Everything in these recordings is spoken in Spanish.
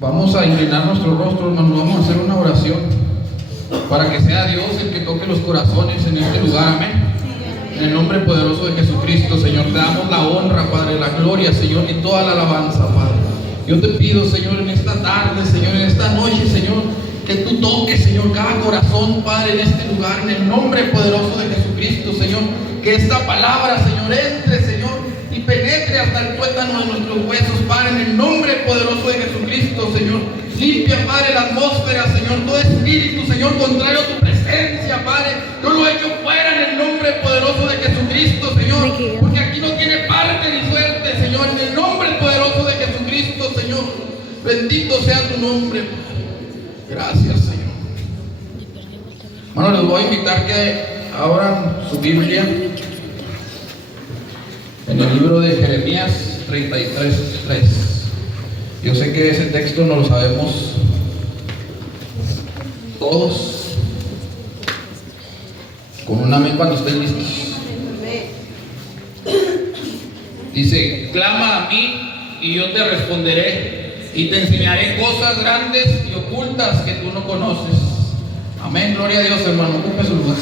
Vamos a inclinar nuestro rostro, hermano. Vamos a hacer una oración para que sea Dios el que toque los corazones en este lugar. Amén. En el nombre poderoso de Jesucristo, Señor, te damos la honra, Padre, la gloria, Señor, y toda la alabanza, Padre. Yo te pido, Señor, en esta tarde, Señor, en esta noche, Señor, que tú toques, Señor, cada corazón, Padre, en este lugar, en el nombre poderoso de Jesucristo, Señor. Que esta palabra, Señor, entre, Señor, y penetre hasta el tuétano de nuestros huesos, Padre, en el nombre poderoso de Jesucristo, Señor. Limpia, Padre, la atmósfera, Señor, todo espíritu, Señor, contrario a tu presencia, Padre, yo lo echo fuera en el nombre poderoso de Jesucristo, Señor, porque aquí no tiene parte ni suerte, Señor, en el nombre poderoso de Jesucristo, Señor. Bendito sea tu nombre, Padre. Gracias, Señor. Bueno, les voy a invitar que abran su Biblia en el libro de Jeremías 33:3. Yo sé que ese texto no lo sabemos todos. Con un amén cuando estén listos. Dice: clama a mí y yo te responderé y te enseñaré cosas grandes y ocultas que tú no conoces. Amén, gloria a Dios, hermano. Ocupe su lugar.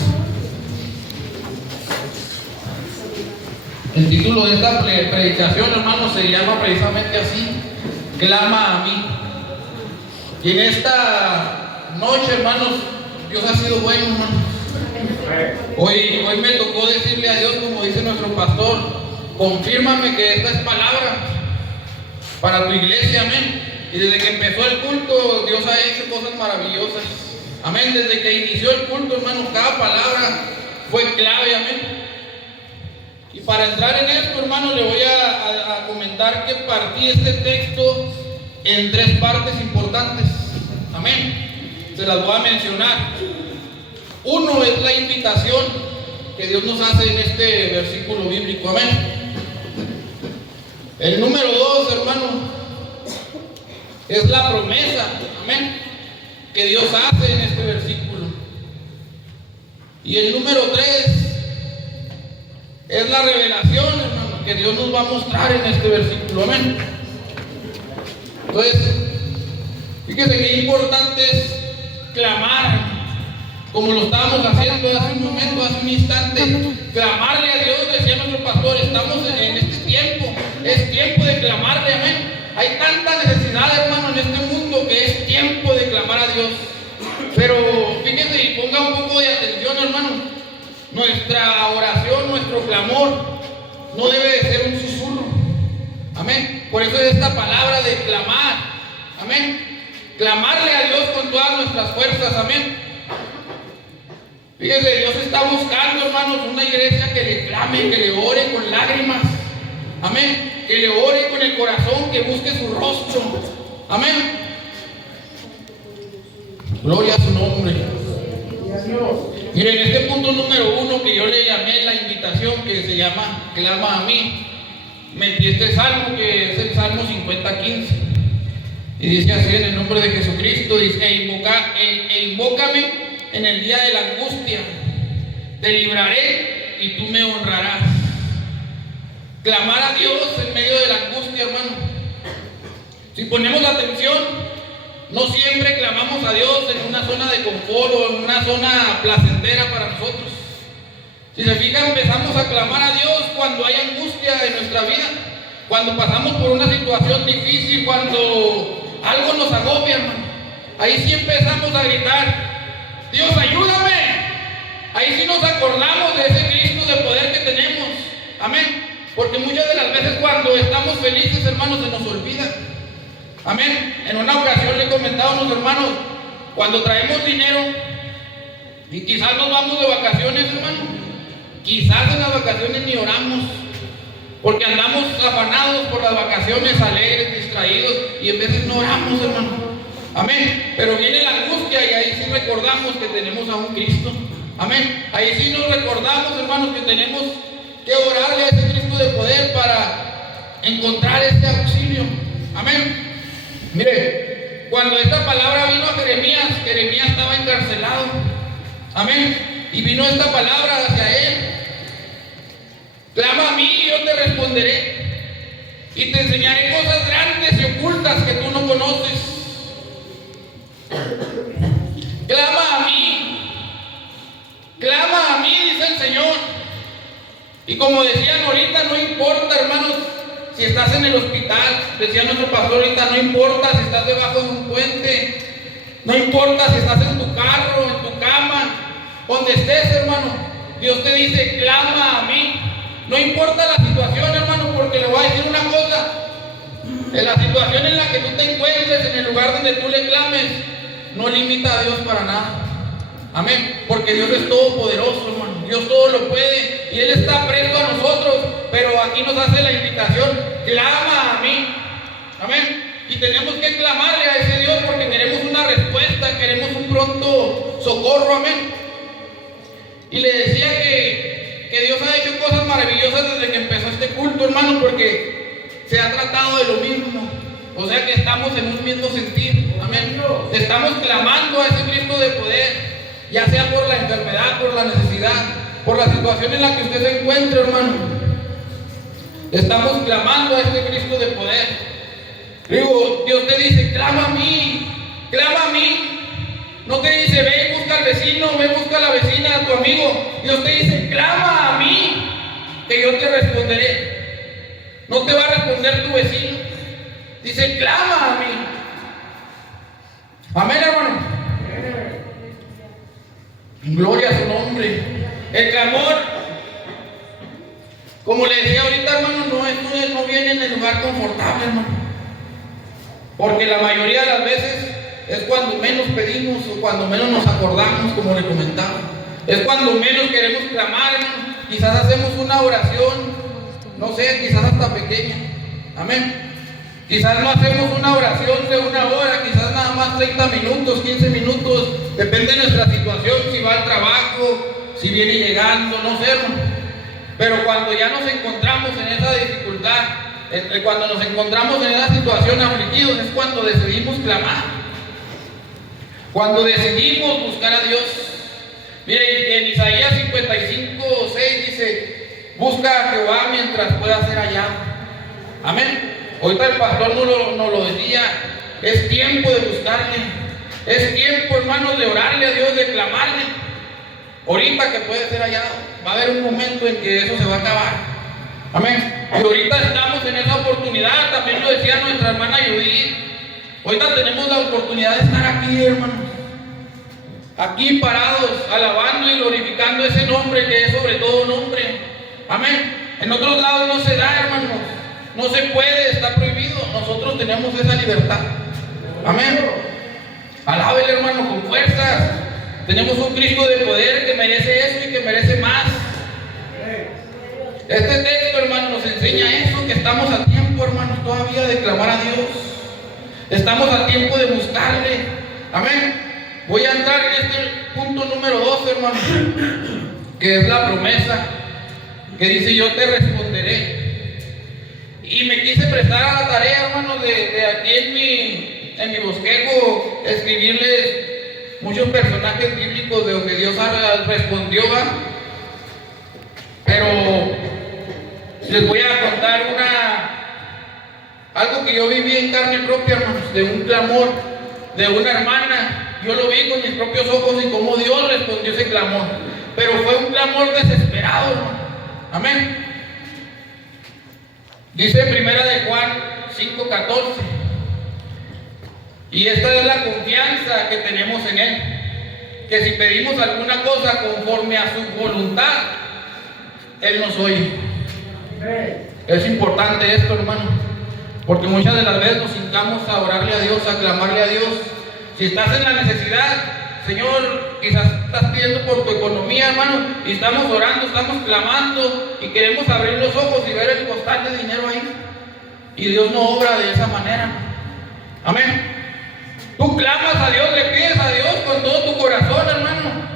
El título de esta predicación, hermano, se llama precisamente así: clama a mí. Y en esta noche, hermanos, Dios ha sido bueno, hermanos. Hoy me tocó decirle a Dios, como dice nuestro pastor: confírmame que esta es palabra para tu iglesia, amén. Y desde que empezó el culto, Dios ha hecho cosas maravillosas, amén. Desde que inició el culto, hermanos, cada palabra fue clave, amén. Y para entrar en esto, hermano, le voy a comentar que partí este texto en tres partes importantes. Amén. Se las voy a mencionar. Uno es la invitación que Dios nos hace en este versículo bíblico. Amén. El número dos, hermano, es la promesa. Amén. Que Dios hace en este versículo. Y el número tres es la revelación, hermano, que Dios nos va a mostrar en este versículo. Amén. Entonces, fíjese que importante es clamar, como lo estábamos haciendo hace un momento, hace un instante. Clamarle a Dios, decía nuestro pastor. Estamos en este tiempo, es tiempo de clamarle, amén. Hay tanta necesidad, hermano, en este mundo, que es tiempo de clamar a Dios. Pero fíjese y ponga un poco de atención, hermano. Nuestra oración, nuestro clamor no debe de ser un susurro. Amén. Por eso es esta palabra de clamar. Amén. Clamarle a Dios con todas nuestras fuerzas. Amén. Fíjese, Dios está buscando, hermanos, una iglesia que le clame, que le ore con lágrimas. Amén. Que le ore con el corazón, que busque su rostro. Amén. Gloria a su nombre. Miren, este punto número uno que yo le llamé la invitación, que se llama clama a mí, metí este salmo, que es el Salmo 50:15, y dice así: en el nombre de Jesucristo, dice: invócame en el día de la angustia, te libraré y tú me honrarás. Clamar a Dios en medio de la angustia, hermano. Si ponemos atención, no siempre clamamos a Dios en una zona de confort o en una zona placentera para nosotros. Si se fijan, empezamos a clamar a Dios cuando hay angustia en nuestra vida, cuando pasamos por una situación difícil, cuando algo nos agobia, hermano. Ahí sí empezamos a gritar: Dios, ayúdame. Ahí sí nos acordamos de ese Cristo de poder que tenemos. Amén. Porque muchas de las veces cuando estamos felices, hermanos, se nos olvida. Amén. En una ocasión le he comentado a unos hermanos: cuando traemos dinero y quizás nos vamos de vacaciones, hermano, quizás en las vacaciones ni oramos, porque andamos afanados por las vacaciones, alegres, distraídos, y en veces no oramos, hermano. Amén. Pero viene la angustia y ahí sí recordamos que tenemos a un Cristo. Amén. Ahí sí nos recordamos, hermanos, que tenemos que orarle a ese Cristo de poder para encontrar este auxilio. Amén. Mire, cuando esta palabra vino a Jeremías, Jeremías estaba encarcelado. Amén. Y vino esta palabra hacia él: clama a mí y yo te responderé y te enseñaré cosas grandes y ocultas que tú no conoces. como decían ahorita, no importa, hermanos, si estás en el hospital, decía nuestro pastor ahorita, no importa si estás debajo de un puente, no importa si estás en tu carro, en tu cama, donde estés, hermano, Dios te dice, clama a mí. No importa la situación, hermano, porque le voy a decir una cosa, en la situación en la que tú te encuentres, en el lugar donde tú le clames, no limita a Dios para nada. Amén. Porque Dios es todopoderoso, hermano. Dios todo lo puede y Él está presto a nosotros. Pero aquí nos hace la invitación: clama a mí. Amén. Y tenemos que clamarle a ese Dios porque queremos una respuesta, queremos un pronto socorro. Amén. Y le decía que Dios ha hecho cosas maravillosas desde que empezó este culto, hermano, porque se ha tratado de lo mismo. O sea que estamos en un mismo sentir. Amén. Estamos clamando a ese Cristo de poder. Ya sea por la enfermedad, por la necesidad, por la situación en la que usted se encuentre, hermano. Estamos clamando a este Cristo de poder. Digo, Dios te dice, clama a mí, clama a mí. No te dice, ve y busca al vecino, ve y busca a la vecina, a tu amigo. Dios te dice, clama a mí, que yo te responderé. No te va a responder tu vecino. Dice, clama a mí. Amén, hermano. Gloria a su nombre. El clamor, como le decía ahorita, hermano, no viene en el lugar confortable, hermano. Porque la mayoría de las veces es cuando menos pedimos o cuando menos nos acordamos, como le comentaba. Es cuando menos queremos clamar, hermano. Quizás hacemos una oración, no sé, quizás hasta pequeña. Amén. Quizás no hacemos una oración de 1 hora, quizás nada más 30 minutos, 15 minutos, depende de nuestra situación, si va al trabajo, si viene llegando, no sé, hermano. Pero cuando ya nos encontramos en esa dificultad, cuando nos encontramos en esa situación afligidos, es cuando decidimos clamar. Cuando decidimos buscar a Dios. Mire, en Isaías 55:6 dice, busca a Jehová mientras pueda ser hallado. Amén. Ahorita el pastor nos lo decía, es tiempo de buscarle, es tiempo, hermanos, de orarle a Dios, de clamarle. Ahorita que puede ser hallado, va a haber un momento en que eso se va a acabar. Amén. Y ahorita estamos en esa oportunidad, también lo decía nuestra hermana Judith. Ahorita tenemos la oportunidad de estar aquí, hermanos, aquí parados, alabando y glorificando ese nombre que es sobre todo nombre. Amén. En otros lados no se da, hermanos. No se puede, está prohibido. Nosotros tenemos esa libertad. Amén. Alábele, hermano, con fuerzas. Tenemos un Cristo de poder que merece eso y que merece más. Este texto, hermano, nos enseña eso, que estamos a tiempo, hermanos, todavía de clamar a Dios. Estamos a tiempo de buscarle. Amén. Voy a entrar en este punto número 2, hermano, que es la promesa, que dice, yo te responderé. Y me quise prestar a la tarea, hermanos, de aquí en mi bosquejo, escribirles muchos personajes bíblicos de donde Dios respondió, ¿va? Pero les voy a contar algo que yo viví en carne propia, hermanos, de un clamor de una hermana. Yo lo vi con mis propios ojos y cómo Dios respondió ese clamor. Pero fue un clamor desesperado, hermano. Amén. Dice en 1 Juan 5:14, y esta es la confianza que tenemos en Él, que si pedimos alguna cosa conforme a su voluntad, Él nos oye. Es importante esto, hermano, porque muchas de las veces nos hincamos a orarle a Dios, a clamarle a Dios. Si estás en la necesidad, Señor, quizás estás pidiendo por tu economía, hermano, y estamos orando, estamos clamando y queremos abrir los ojos y ver el costal de dinero ahí, y Dios no obra de esa manera. Amén. Tú clamas a Dios, le pides a Dios con todo tu corazón, hermano,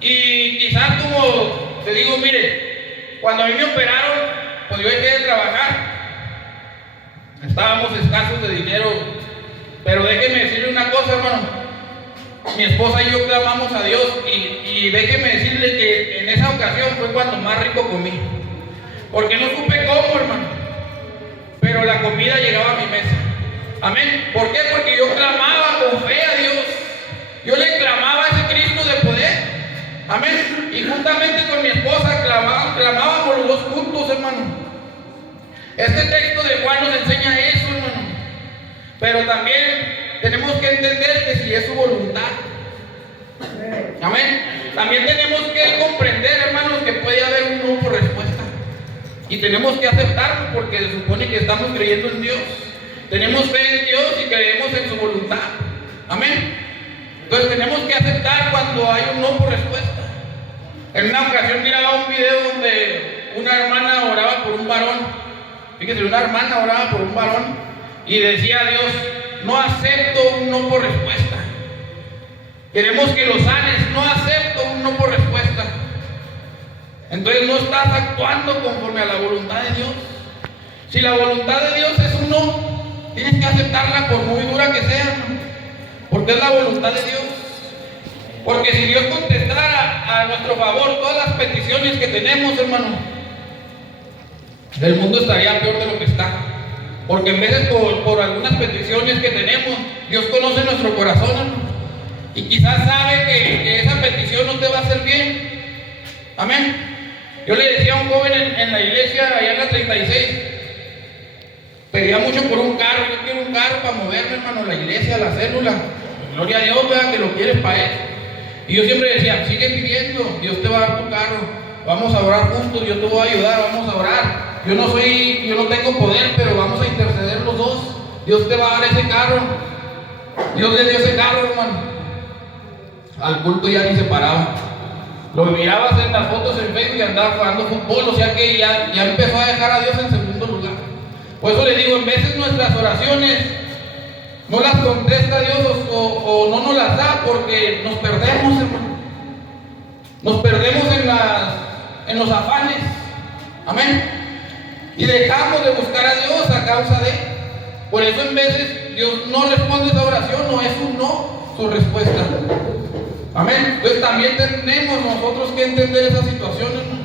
y quizás, como te digo, mire, cuando a mí me operaron, pues yo dejé de trabajar, estábamos escasos de dinero, pero déjeme decirle una cosa, hermano. Mi esposa y yo clamamos a Dios y déjeme decirle que en esa ocasión fue cuando más rico comí. Porque no supe cómo, hermano, pero la comida llegaba a mi mesa. Amén. ¿Por qué? Porque yo clamaba con fe a Dios. Yo le clamaba a ese Cristo de poder. Amén. Y juntamente con mi esposa clamábamos los dos Este texto de Juan nos enseña eso, hermano. Pero también tenemos que entender que si es su voluntad. Amén. También tenemos que comprender, hermanos, que puede haber un no por respuesta. Y tenemos que aceptarlo porque se supone que estamos creyendo en Dios. Tenemos fe en Dios y creemos en su voluntad. Amén. Entonces tenemos que aceptar cuando hay un no por respuesta. En una ocasión miraba un video donde una hermana oraba por un varón. Fíjese, una hermana oraba por un varón y decía a Dios: no acepto un no por respuesta. Queremos que lo sanes, no acepto un no por respuesta. Entonces no estás actuando conforme a la voluntad de Dios. Si la voluntad de Dios es un no, tienes que aceptarla por muy dura que sea, ¿no? Porque es la voluntad de Dios. Porque si Dios contestara a nuestro favor todas las peticiones que tenemos, hermano, el mundo estaría peor de lo que está. Porque en veces por algunas peticiones que tenemos, Dios conoce nuestro corazón, hermano, y quizás sabe que esa petición no te va a hacer bien. Amén. Yo le decía a un joven en la iglesia, allá en la 36, pedía mucho por un carro. Yo quiero un carro para moverme, hermano, la iglesia, la célula. Gloria a Dios, vea que lo quieres para él. Y yo siempre decía: sigue pidiendo, Dios te va a dar tu carro. Vamos a orar juntos, yo te voy a ayudar, vamos a orar. Yo no tengo poder, pero vamos a interceder los dos. Dios te va a dar ese carro. Dios le dio ese carro, hermano. Al culto ya ni se paraba. Lo mirabas en las fotos en Facebook y andaba jugando fútbol, o sea que ya empezó a dejar a Dios en segundo lugar. Por eso le digo, en veces nuestras oraciones no las contesta Dios o no nos las da porque nos perdemos, hermano. Nos perdemos en los afanes. Amén. Y dejamos de buscar a Dios a causa de. Por eso en veces Dios no responde esa oración, no es un no su respuesta. Amén. Entonces también tenemos nosotros que entender esa situación, hermano.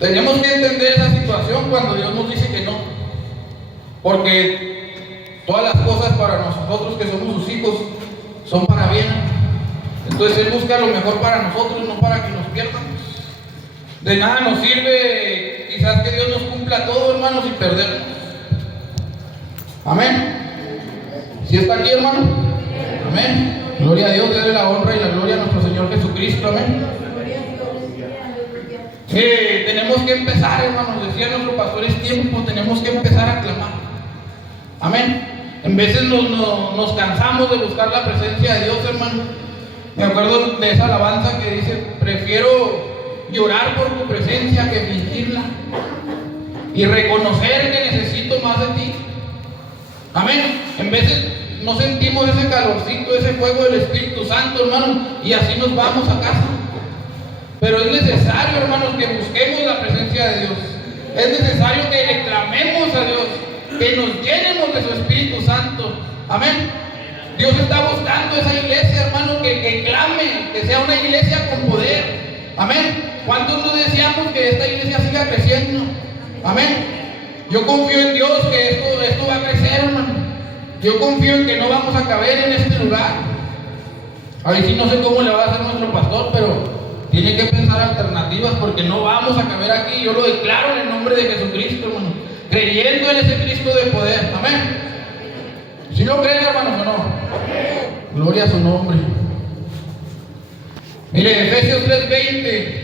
Tenemos que entender esa situación cuando Dios nos dice que no. Porque todas las cosas para nosotros que somos sus hijos son para bien. Entonces Él busca lo mejor para nosotros, no para que nos pierdamos. De nada nos sirve quizás que Dios nos cumpla todo, hermanos, y perdernos. Amén. ¿Sí está aquí, hermano? Amén. Gloria a Dios, déle la honra y la gloria a nuestro Señor Jesucristo. Amén. Tenemos que empezar, hermanos, decía nuestro pastor, es tiempo, tenemos que empezar a clamar. Amén. En veces nos cansamos de buscar la presencia de Dios, hermano. Me acuerdo de esa alabanza que dice: prefiero llorar por tu presencia que fingirla, y reconocer que necesito más de ti. Amén. En veces no sentimos ese calorcito, ese fuego del Espíritu Santo, hermano, y así nos vamos a casa. Pero es necesario, hermanos, que busquemos la presencia de Dios. Es necesario que le clamemos a Dios, que nos llenemos de su Espíritu Santo. Amén. Dios está buscando esa iglesia, hermano, que clame, que sea una iglesia con poder. Amén. ¿Cuántos nos deseamos que esta iglesia siga creciendo? Amén. Yo confío en Dios que esto va a crecer, hermano. Yo confío en que no vamos a caber en este lugar. Ahí sí no sé cómo le va a hacer nuestro pastor, pero tiene que pensar alternativas porque no vamos a caber aquí. Yo lo declaro en el nombre de Jesucristo, hermano, creyendo en ese Cristo de poder. Amén. ¿Sí lo creen, hermanos, o no? Gloria a su nombre. Mire, Efesios 3:20.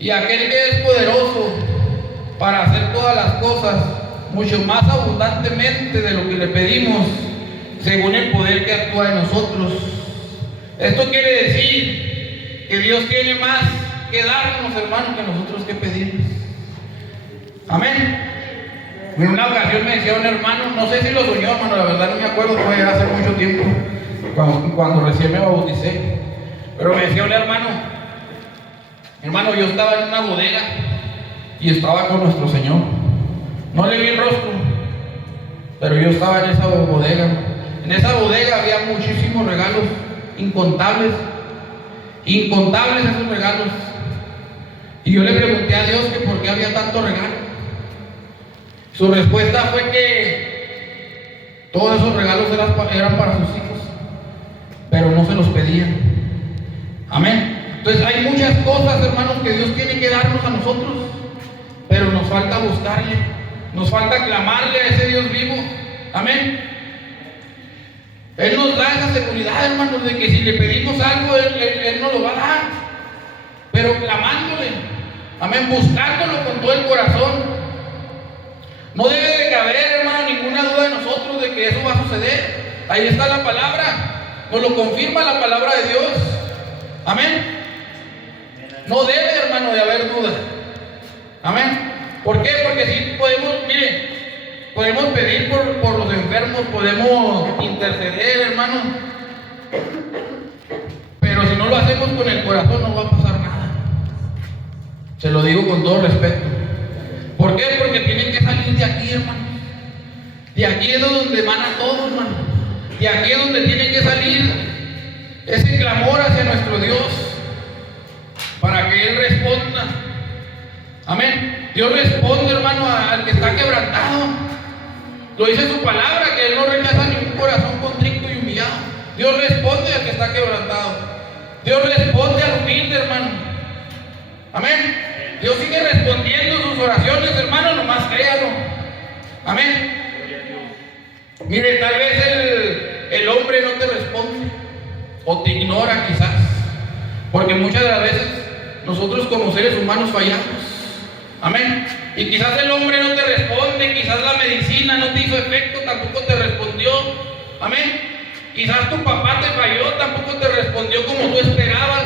Y aquel que es poderoso para hacer todas las cosas mucho más abundantemente de lo que le pedimos, según el poder que actúa en nosotros. Esto quiere decir que Dios tiene más que darnos, hermanos, que nosotros que pedirnos. Amén. En una ocasión me decía un hermano, no sé si lo soñó, hermano, la verdad no me acuerdo, fue hace mucho tiempo, cuando recién me bauticé. Pero me decía un hermano, yo estaba en una bodega y estaba con nuestro Señor. No le vi el rostro, pero yo estaba en esa bodega. En esa bodega había muchísimos regalos, incontables esos regalos. Y yo le pregunté a Dios que por qué había tanto regalo. Su respuesta fue que todos esos regalos eran para sus hijos, pero no se los pedían. Amén. Entonces hay muchas cosas, hermanos, que Dios tiene que darnos a nosotros, pero nos falta buscarle, nos falta clamarle a ese Dios vivo. Amén. Él nos da esa seguridad, hermanos, de que si le pedimos algo, Él nos lo va a dar, pero clamándole, amén, buscándolo con todo el corazón. No debe de caber, hermano, ninguna duda de nosotros de que eso va a suceder. Ahí está la palabra, nos lo confirma la palabra de Dios. Amén. No debe, hermano, de haber duda. Amén. ¿Por qué? Porque si podemos, miren, podemos pedir por los enfermos, podemos interceder, hermano, pero si no lo hacemos con el corazón no va a pasar nada. Se lo digo con todo respeto. ¿Por qué? Porque tienen que salir de aquí, hermano. De aquí es donde emana todo, hermano. De aquí es donde tiene que salir ese clamor hacia nuestro Dios para que Él responda. Amén. Dios responde, hermano, al que está quebrantado. Lo dice su palabra, que Él no rechaza ningún corazón contrito y humillado. Dios responde al que está quebrantado. Dios responde al humilde, hermano. Amén. Dios sigue respondiendo sus oraciones, hermano, nomás créalo. Amén. Mire, tal vez el hombre no te responde o te ignora quizás, porque muchas de las veces nosotros como seres humanos fallamos. Amén. Y quizás el hombre no te responde, quizás la medicina no te hizo efecto, tampoco te respondió. Amén. Quizás tu papá te falló, tampoco te respondió como tú esperabas.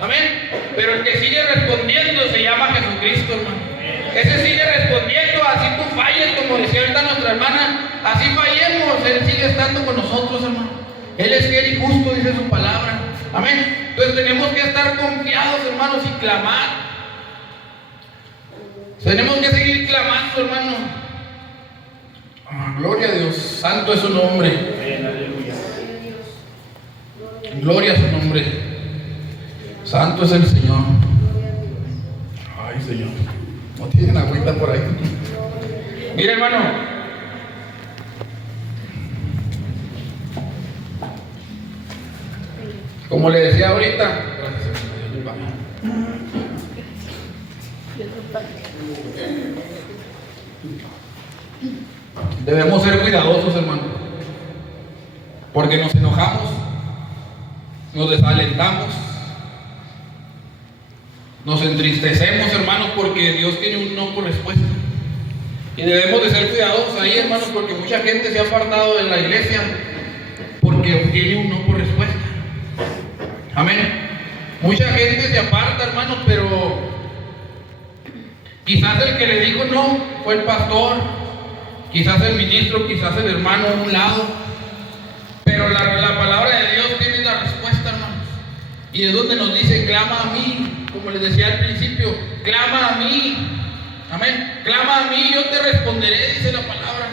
Amén. Pero el que sigue respondiendo se llama Jesucristo, hermano. Ese sigue respondiendo, así tú falles, como decía ahorita nuestra hermana, así fallemos, Él sigue estando con nosotros, hermano. Él es fiel y justo, dice su palabra. Amén. Entonces tenemos que estar confiados, hermanos, y clamar. Tenemos que seguir clamando, hermano. Gloria a Dios, santo es su nombre. Gloria a su nombre. Santo es el Señor. Ay, Señor. No tienen agüita por ahí. Mira, hermano. Como le decía ahorita. Debemos ser cuidadosos, hermano. Porque nos enojamos, nos desalentamos, nos entristecemos, hermanos, porque Dios tiene un no por respuesta. Y debemos de ser cuidadosos ahí, hermanos, porque mucha gente se ha apartado de la iglesia porque tiene un no por respuesta. Amén. Mucha gente se aparta, hermanos, pero quizás el que le dijo no fue el pastor, quizás el ministro, quizás el hermano a un lado, pero la palabra de Dios tiene la respuesta, hermanos. Y es donde nos dice, clama a mí, como les decía al principio, clama a mí. Amén. Clama a mí, yo te responderé, dice la palabra.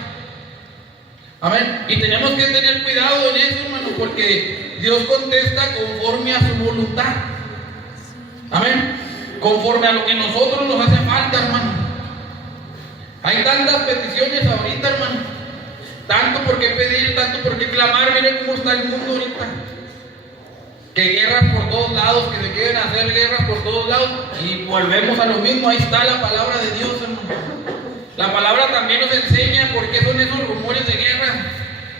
Amén. Y tenemos que tener cuidado en eso, hermano, porque Dios contesta conforme a su voluntad. Amén. Conforme a lo que nosotros nos hace falta, hermano. Hay tantas peticiones ahorita, hermano. Tanto por qué pedir, tanto por qué clamar. Miren cómo está el mundo ahorita. Que guerras por todos lados, que se quieren hacer guerras por todos lados. Y volvemos a lo mismo. Ahí está la palabra de Dios, hermano. La palabra también nos enseña por qué son esos rumores de guerra.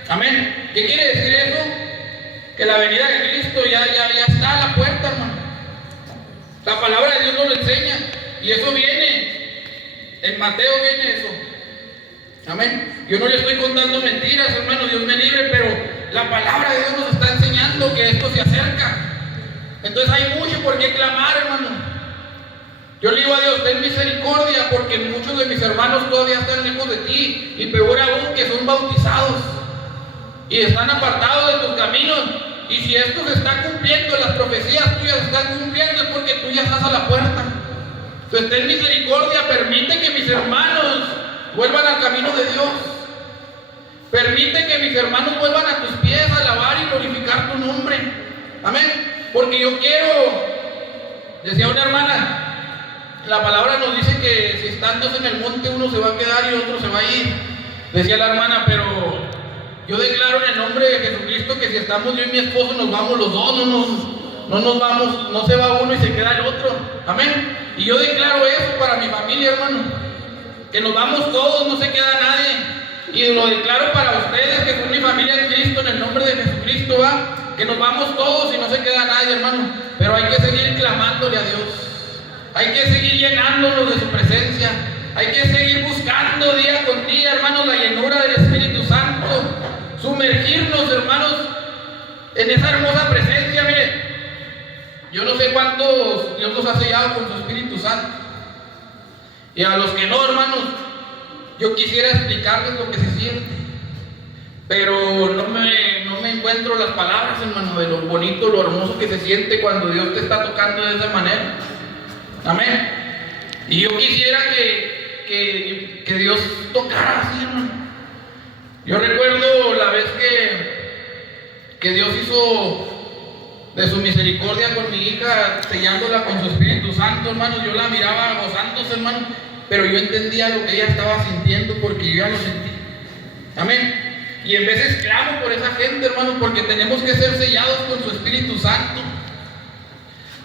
Amén. ¿Qué quiere decir eso? Que la venida de Cristo ya está a la puerta, hermano. La palabra de Dios nos lo enseña. Y eso viene. En Mateo viene eso. Amén. Yo no le estoy contando mentiras, hermano, Dios me libre, pero la palabra de Dios nos está enseñando que esto se acerca. Entonces hay mucho por qué clamar, hermano. Yo le digo a Dios, ten misericordia, porque muchos de mis hermanos todavía están lejos de ti, y peor aún que son bautizados y están apartados de tus caminos. Y si esto se está cumpliendo, las profecías tuyas se están cumpliendo, es porque tú ya estás a la puerta. Entonces ten misericordia, permite que mis hermanos vuelvan al camino de Dios. Permite que mis hermanos vuelvan a tus pies a alabar y glorificar tu nombre. Amén. Porque yo quiero, decía una hermana, la palabra nos dice que si están dos en el monte, uno se va a quedar y otro se va a ir. Decía la hermana, pero yo declaro en el nombre de Jesucristo que si estamos yo y mi esposo nos vamos los dos, no nos vamos, no se va uno y se queda el otro. Amén. Y yo declaro eso para mi familia, hermano, que nos vamos todos, no se queda nadie. Y lo declaro para ustedes que son mi familia en Cristo, en el nombre de Jesucristo, va, que nos vamos todos y no se queda nadie, hermano. Pero hay que seguir clamándole a Dios. Hay que seguir llenándonos de su presencia. Hay que seguir buscando día con día, hermanos, la llenura del Espíritu Santo. Sumergirnos, hermanos, en esa hermosa presencia. Miren, yo no sé cuántos Dios los ha sellado con su Espíritu Santo. Y a los que no, hermanos, yo quisiera explicarles lo que se siente, pero no me encuentro las palabras, hermano, de lo bonito, lo hermoso que se siente cuando Dios te está tocando de esa manera. Amén. Y yo quisiera que Dios tocara así, hermano. Yo recuerdo la vez que Dios hizo de su misericordia con mi hija, sellándola con su Espíritu Santo, hermano. Yo la miraba gozándose, hermano, pero yo entendía lo que ella estaba sintiendo porque yo ya lo sentí. Amén. Y en veces clamo por esa gente, hermano, porque tenemos que ser sellados con su Espíritu Santo.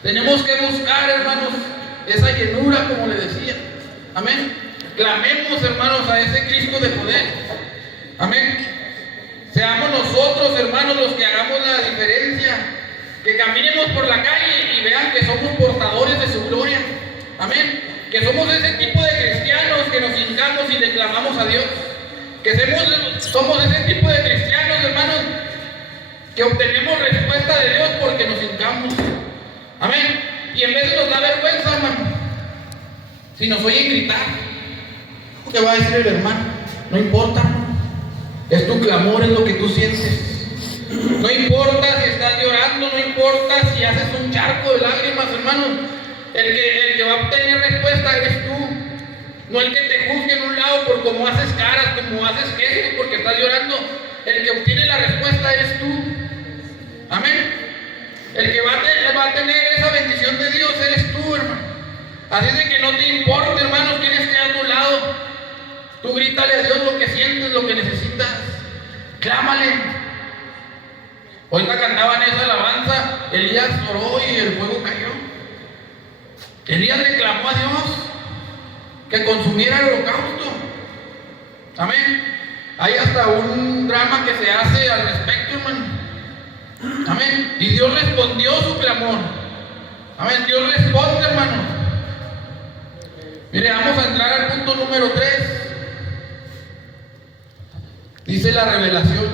Tenemos que buscar, hermanos, esa llenura, como le decía. Amén. Clamemos, hermanos, a ese Cristo de poder. Amén. Seamos nosotros, hermanos, los que hagamos la diferencia. Que caminemos por la calle y vean que somos portadores de su gloria. Amén. Que somos ese tipo de cristianos que nos hincamos y le clamamos a Dios. Que somos ese tipo de cristianos, hermanos, que obtenemos respuesta de Dios porque nos hincamos. Amén. Y en vez de nos da vergüenza, hermano, si nos oyen gritar, ¿qué va a decir el hermano? No importa, es tu clamor, es lo que tú sientes. No importa si estás llorando, no importa si haces un charco de lágrimas, hermano. El que va a obtener respuesta eres tú. No el que te juzgue en un lado por cómo haces caras, cómo haces gestos, porque estás llorando. El que obtiene la respuesta eres tú. Amén. El que va a tener esa bendición de Dios eres tú, hermano. Así de que no te importe, hermanos, quién esté a tu lado. Tú grítale a Dios lo que sientes, lo que necesitas. Clámale. Ahorita cantaban esa alabanza. Elías oró y el fuego cayó. Elías le clamó a Dios que consumiera el holocausto. Amén. Hay hasta un drama que se hace al respecto, hermano. Amén. Y Dios respondió su clamor. Amén. Dios responde, hermano. Mire, vamos a entrar al punto número 3. Dice la revelación: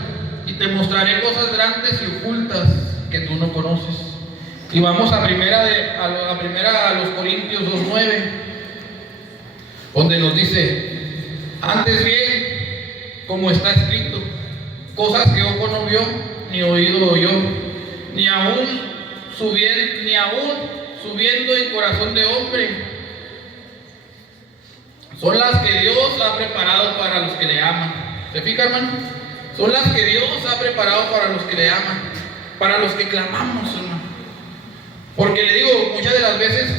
y te mostraré cosas grandes y ocultas que tú no conoces. Y vamos a primera a los Corintios 2:9, donde nos dice: antes bien, como está escrito, cosas que ojo no vio, ni oído oyó, ni aún subiendo en corazón de hombre, son las que Dios ha preparado para los que le aman. ¿Se fija, hermano? Son las que Dios ha preparado para los que le aman, para los que clamamos, hermano. Porque le digo, muchas de las veces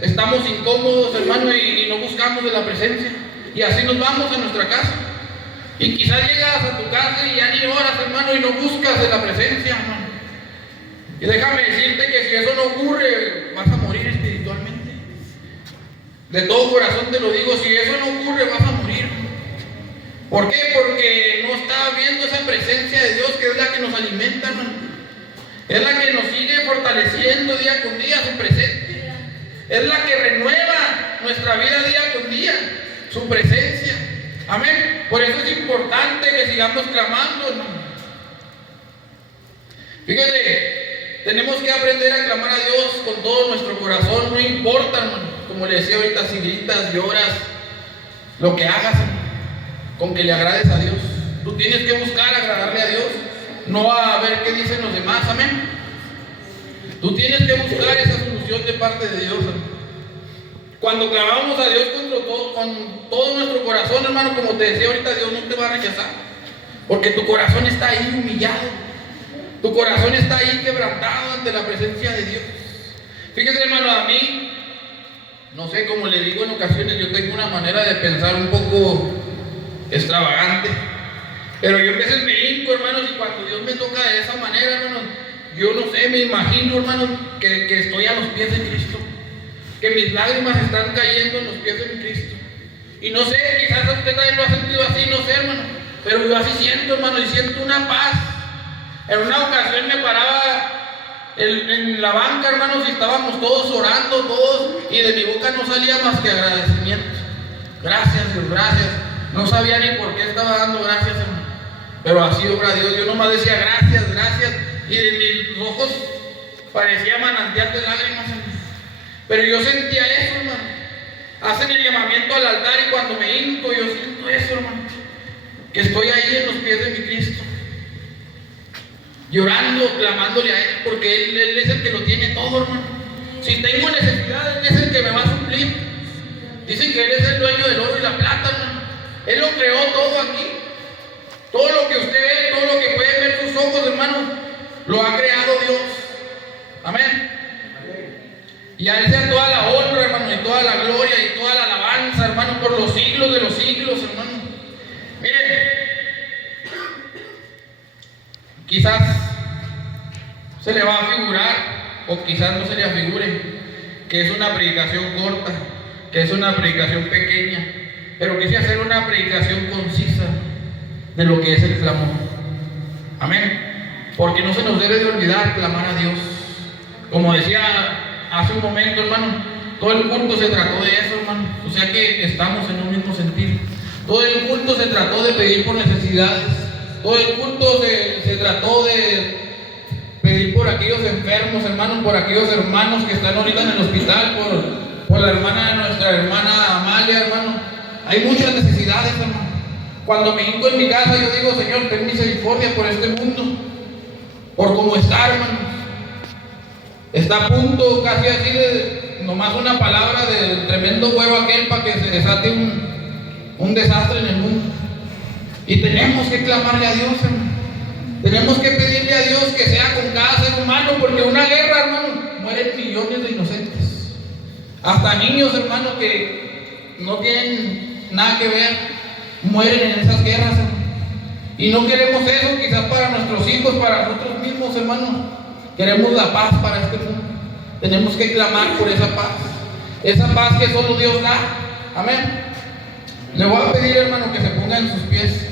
estamos incómodos, hermano, y no buscamos de la presencia. Y así nos vamos a nuestra casa. Y quizás llegas a tu casa y ya ni oras, hermano, y no buscas de la presencia, hermano. Y déjame decirte que si eso no ocurre, vas a morir espiritualmente. De todo corazón te lo digo, si eso no ocurre, vas a morir. ¿Por qué? Porque no estás viendo esa presencia de Dios, que es la que nos alimenta, hermano. Es la que nos sigue fortaleciendo día con día, su presencia. Es la que renueva nuestra vida día con día, su presencia. Amén. Por eso es importante que sigamos clamando, hermano. Fíjate, tenemos que aprender a clamar a Dios con todo nuestro corazón. No importa, hermano, como le decía ahorita, si gritas, lloras, lo que hagas, hermano, con que le agrades a Dios. Tú tienes que buscar agradarle a Dios, no a ver qué dicen los demás. Amén. Tú tienes que buscar esa solución de parte de Dios, hermano. Cuando clamamos a Dios con todo nuestro corazón, hermano, como te decía ahorita, Dios no te va a rechazar, porque tu corazón está ahí humillado, tu corazón está ahí quebrantado ante la presencia de Dios. Fíjese, hermano, a mí, no sé, como le digo en ocasiones, yo tengo una manera de pensar un poco extravagante, pero yo a veces me hinco, hermanos, y cuando Dios me toca de esa manera, hermano, yo no sé, me imagino, hermano, que estoy a los pies de Cristo, que mis lágrimas están cayendo en los pies de mi Cristo. Y no sé, quizás usted también lo ha sentido así, no sé, hermano, pero yo así siento, hermano, y siento una paz. En una ocasión me paraba en la banca, hermanos, y estábamos todos orando, todos, y de mi boca no salía más que agradecimiento. Gracias, Dios, gracias. No sabía ni por qué estaba dando gracias, hermano, pero así obra Dios. Yo nomás decía gracias, gracias, y de mis ojos parecía manantial de lágrimas, hermano. Pero yo sentía eso, hermano. Hacen el llamamiento al altar y cuando me hinco, yo siento eso, hermano, que estoy ahí en los pies de mi Cristo, llorando, clamándole a Él, porque Él es el que lo tiene todo, hermano. Si tengo necesidad, Él es el que me va a suplir. Dicen que Él es el dueño del oro y la plata, hermano. Él lo creó todo aquí. Todo lo que usted ve, todo lo que puede ver sus ojos, hermano, lo ha creado Dios. Amén. Y a Él sea toda la honra, hermano, y toda la gloria y toda la alabanza, hermano, por los siglos de los siglos, hermano. Miren, quizás se le va a figurar, o quizás no se le afigure, que es una predicación corta, que es una predicación pequeña, pero quise hacer una predicación concisa de lo que es el clamor. Amén. Porque no se nos debe de olvidar clamar a Dios. Como decía hace un momento, hermano, todo el culto se trató de eso, hermano. O sea que estamos en un mismo sentido. Todo el culto se trató de pedir por necesidades. Todo el culto se trató de pedir por aquellos enfermos, hermanos, por aquellos hermanos que están ahorita en el hospital, por la hermana de nuestra hermana Amalia, hermano. Hay muchas necesidades, hermano. Cuando me hinco en mi casa, yo digo, Señor, ten misericordia por este mundo, por cómo está, hermano. Está a punto casi así de nomás una palabra del tremendo huevo aquel para que se desate un desastre en el mundo. Y tenemos que clamarle a Dios, hermano. Tenemos que pedirle a Dios que sea con cada ser humano, porque una guerra, hermano, mueren millones de inocentes. Hasta niños, hermano, que no tienen nada que ver, mueren en esas guerras, hermano. Y no queremos eso, quizás para nuestros hijos, para nosotros mismos, hermano. Queremos la paz para este mundo. Tenemos que clamar por esa paz que solo Dios da. Amén. Le voy a pedir, hermano, que se ponga en sus pies.